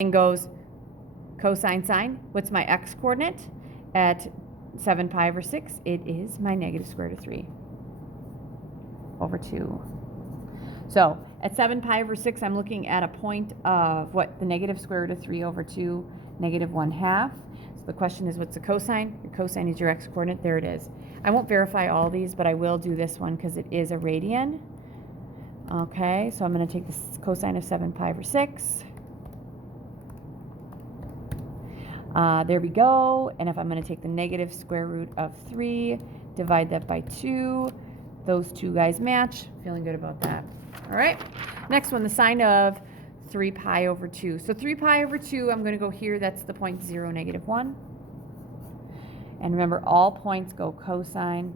and goes cosine sine. What's my x coordinate at 7 pi over 6? It is my negative square root of 3 over 2. So at 7 pi over 6, I'm looking at a point of what? The negative square root of 3 over 2, negative 1/2. So the question is, what's the cosine? Your cosine is your x coordinate. There it is. I won't verify all these, but I will do this one because it is a radian. Okay, so I'm going to take the cosine of 7 pi over 6. There we go. And if I'm going to take the negative square root of 3, divide that by 2, those two guys match. Feeling good about that. All right. Next one, the sine of 3 pi over 2. So 3 pi over 2, I'm going to go here. That's the point 0, negative 1. And remember, all points go cosine,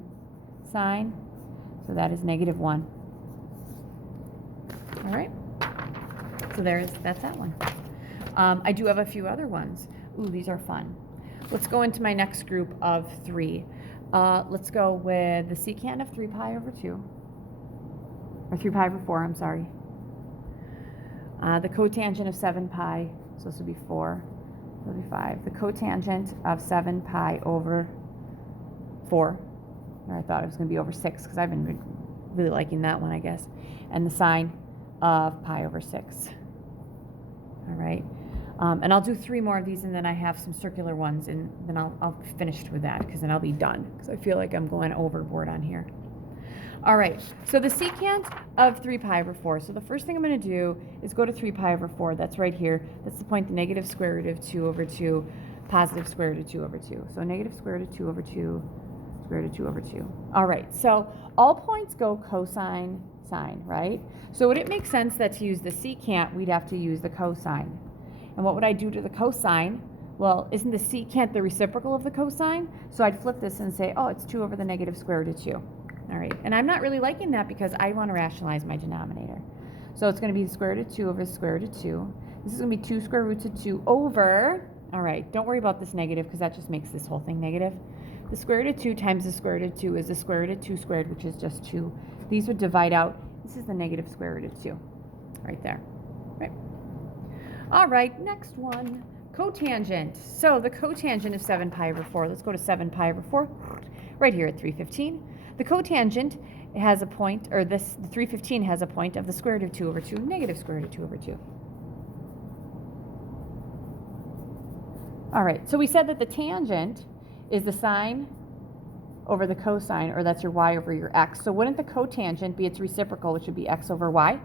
sine. So that is negative 1. All right. So that's that one. I do have a few other ones. Ooh, these are fun. Let's go into my next group of 3. Let's go with the secant of 3 pi over 2. Or 3 pi over 4, I'm sorry. The cotangent of 7 pi, so this would be 4. This would be 5. The cotangent of 7 pi over 4. Or I thought it was going to be over 6 because I've been really liking that one, I guess. And the sine of pi over 6. All right. And I'll do 3 more of these, and then I have some circular ones, and then I'll finish with that, because then I'll be done, because I feel like I'm going overboard on here. All right, so the secant of 3 pi over 4. So the first thing I'm going to do is go to 3 pi over 4. That's right here. That's the point, the negative square root of 2 over 2, positive square root of 2 over 2. So negative square root of 2 over 2, square root of 2 over 2. All right, so all points go cosine, sine, right? So would it make sense that to use the secant, we'd have to use the cosine? And what would I do to the cosine? Well, isn't the secant the reciprocal of the cosine? So I'd flip this and say, oh, it's 2 over the negative square root of 2. All right, and I'm not really liking that because I want to rationalize my denominator. So it's going to be the square root of 2 over the square root of 2. This is going to be 2 square roots of 2 over, all right, don't worry about this negative because that just makes this whole thing negative. The square root of 2 times the square root of 2 is the square root of 2 squared, which is just 2. These would divide out. This is the negative square root of 2 right there. Right. All right, next one, cotangent. So the cotangent of 7 pi over 4, let's go to 7 pi over 4, right here at 315. The cotangent has a point, or the 315 has a point of the square root of 2 over 2, negative square root of 2 over 2. All right, so we said that the tangent is the sine over the cosine, or that's your y over your x. So wouldn't the cotangent be its reciprocal, which would be x over y?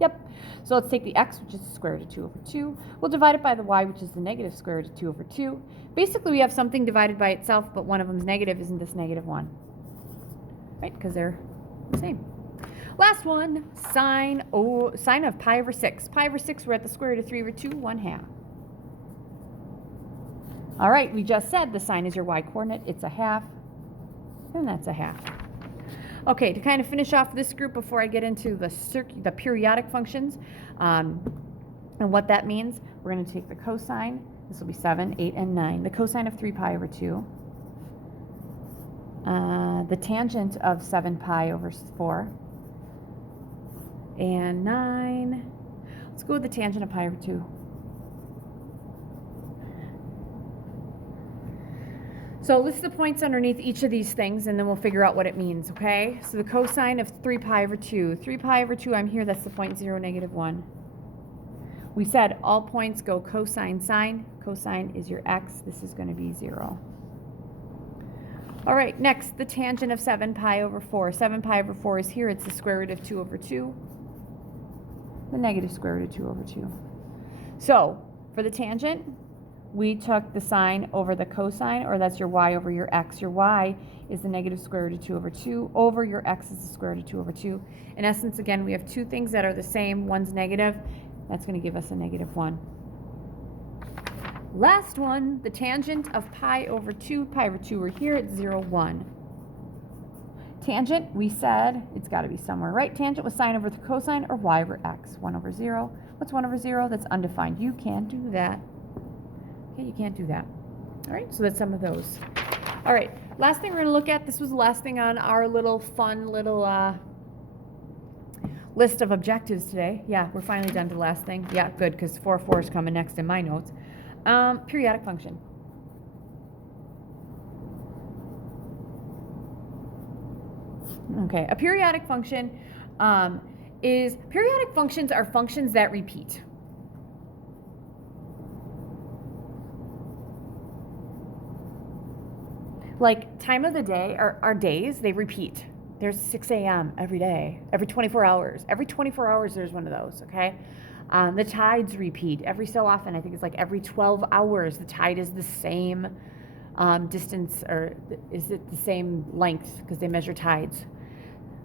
Yep. So let's take the x, which is the square root of 2 over 2. We'll divide it by the y, which is the negative square root of 2 over 2. Basically, we have something divided by itself, but one of them is negative. Isn't this negative 1? Right, because they're the same. Last one, sine of pi over 6. Pi over 6, we're at the square root of 3 over 2, 1/2. All right, we just said the sine is your y coordinate. It's a half, and that's a half. Okay, to kind of finish off this group before I get into the periodic functions and what that means, we're going to take the cosine. This will be 7, 8, and 9. The cosine of 3 pi over 2. The tangent of 7 pi over 4. And 9. Let's go with the tangent of pi over 2. So list the points underneath each of these things, and then we'll figure out what it means, okay? So the cosine of 3 pi over 2. 3 pi over 2, I'm here, that's the point 0, negative 1. We said all points go cosine, sine. Cosine is your x. This is going to be 0. All right, next, the tangent of 7 pi over 4. 7 pi over 4 is here. It's the square root of 2 over 2. The negative square root of 2 over 2. So for the tangent, we took the sine over the cosine, or that's your y over your x. Your y is the negative square root of 2 over 2, over your x is the square root of 2 over 2. In essence, again, we have two things that are the same. One's negative. That's going to give us a negative 1. Last one, the tangent of pi over 2. Pi over 2, we're here at 0, 1. Tangent, we said it's got to be somewhere, right? Tangent was sine over the cosine, or y over x. 1 over 0. What's 1 over 0? That's undefined. You can't do that. Okay, you can't do that. All right, so that's some of those. All right, last thing we're going to look at, this was the last thing on our little fun little list of objectives today. Yeah, we're finally done to the last thing. Yeah, good, because 4 is coming next in my notes. Periodic function. Okay, a periodic function periodic functions are functions that repeat. Like time of the day, our days, they repeat. There's 6 a.m. every day, every 24 hours. Every 24 hours there's one of those, okay? The tides repeat every so often. I think it's like every 12 hours the tide is the same distance, or is it the same length, because they measure tides.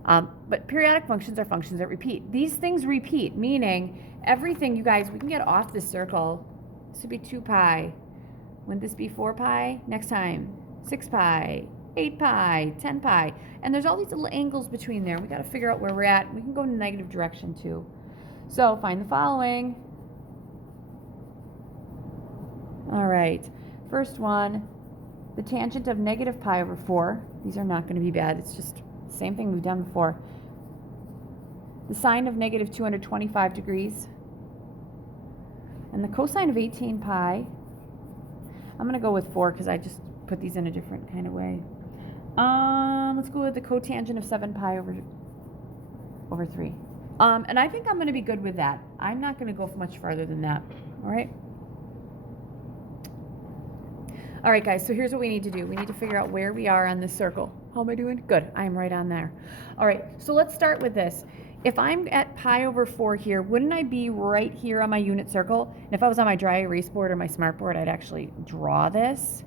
But periodic functions are functions that repeat. These things repeat, meaning everything, you guys, we can get off this circle. This would be 2 pi. Wouldn't this be 4 pi? Next time, 6 pi, 8 pi, 10 pi. And there's all these little angles between there. We got to figure out where we're at. We can go in the negative direction too. So find the following. All right, first one, the tangent of negative pi over 4. These are not going to be bad. It's just the same thing we've done before. The sine of negative 225 degrees. And the cosine of 18 pi. I'm going to go with 4 because I just put these in a different kind of way. Let's go with the cotangent of 7 pi over 3. And I think I'm going to be good with that. I'm not going to go much farther than that. All right? All right, guys, so here's what we need to do. We need to figure out where we are on this circle. How am I doing? Good. I'm right on there. All right, so let's start with this. If I'm at pi over 4 here, wouldn't I be right here on my unit circle? And if I was on my dry erase board or my smart board, I'd actually draw this.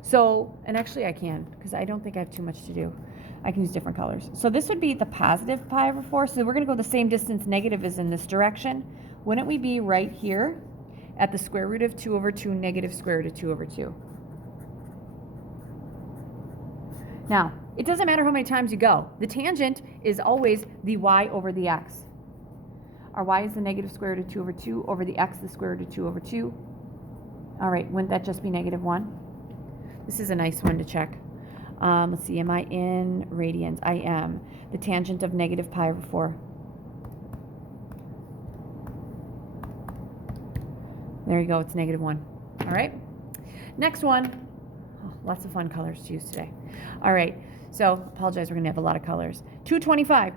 So, and actually I can, because I don't think I have too much to do. I can use different colors. So this would be the positive pi over 4. So we're going to go the same distance negative is in this direction. Wouldn't we be right here at the square root of 2 over 2 negative square root of 2 over 2? Now, it doesn't matter how many times you go. The tangent is always the y over the x. Our y is the negative square root of 2 over 2 over the x, the square root of 2 over 2. All right, wouldn't that just be negative 1? This is a nice one to check. Let's see, am I in radians? I am. The tangent of negative pi over 4. There you go, it's negative 1. All right, next one. Oh, lots of fun colors to use today. All right, so apologize, we're going to have a lot of colors. 225,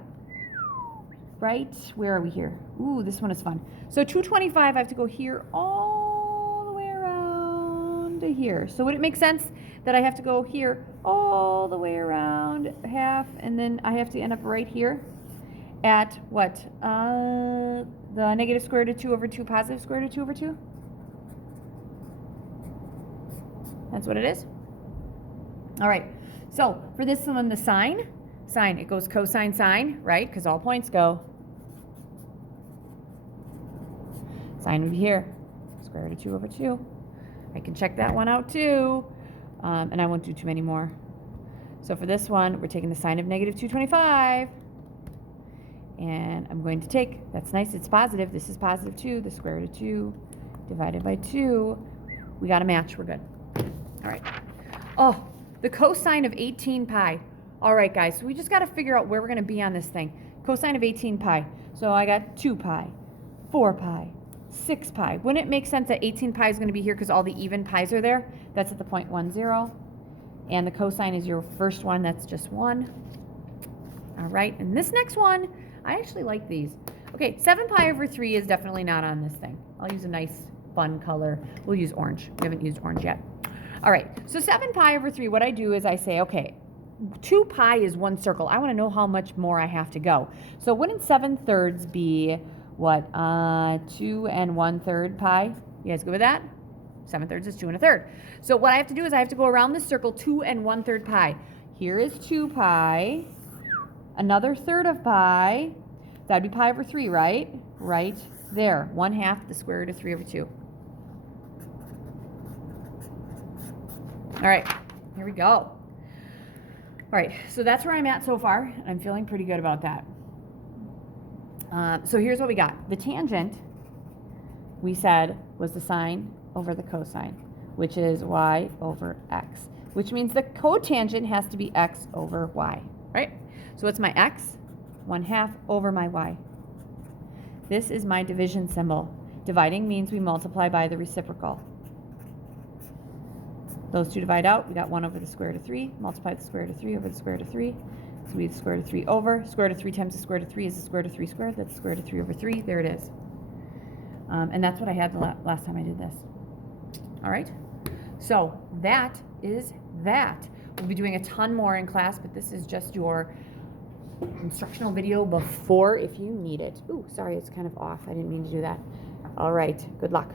right? Where are we here? Ooh, this one is fun. So 225, I have to go here all the way around to here. So would it make sense that I have to go here all the way around half, and then I have to end up right here at what? The negative square root of 2 over 2, positive square root of 2 over 2? That's what it is. All right, so for this one, the sine, it goes cosine sine, right? Because all points go. Sine would be here, square root of 2 over 2. I can check that one out too, and I won't do too many more. So for this one, we're taking the sine of negative 225, and I'm going to take, that's nice, it's positive, this is positive 2, the square root of 2 divided by 2. We got a match, we're good. All right. Oh, the cosine of 18 pi. All right, guys, so we just got to figure out where we're going to be on this thing. Cosine of 18 pi. So I got 2 pi, 4 pi, 6 pi. Wouldn't it make sense that 18 pi is going to be here because all the even pi's are there? That's at the point 1, 0. And the cosine is your first one. That's just 1. All right, and this next one, I actually like these. Okay, 7 pi over 3 is definitely not on this thing. I'll use a nice, fun color. We'll use orange. We haven't used orange yet. All right, so 7 pi over 3, what I do is I say, okay, 2 pi is one circle. I want to know how much more I have to go. So wouldn't 7/3 be what? 2 1/3 pi? You guys good with that? 7/3 is 2 1/3. So what I have to do is I have to go around this circle 2 1/3 pi. Here is 2 pi, another third of pi. That'd be pi over 3, right? Right there. 1/2 the square root of 3 over 2. All right, here we go. All right, so that's where I'm at so far. I'm feeling pretty good about that. So here's what we got. The tangent, we said, was the sine over the cosine, which is y over x, which means the cotangent has to be x over y, right? So what's my x? 1/2 over my y. This is my division symbol. Dividing means we multiply by the reciprocal. Those two divide out. We got 1 over the square root of 3. Multiply the square root of 3 over the square root of 3. So we have the square root of 3 over. Square root of 3 times the square root of 3 is the square root of 3 squared. That's the square root of 3 over 3. There it is. And that's what I had the last time I did this. All right? So that is that. We'll be doing a ton more in class, but this is just your instructional video before if you need it. Ooh, sorry, it's kind of off. I didn't mean to do that. All right, good luck.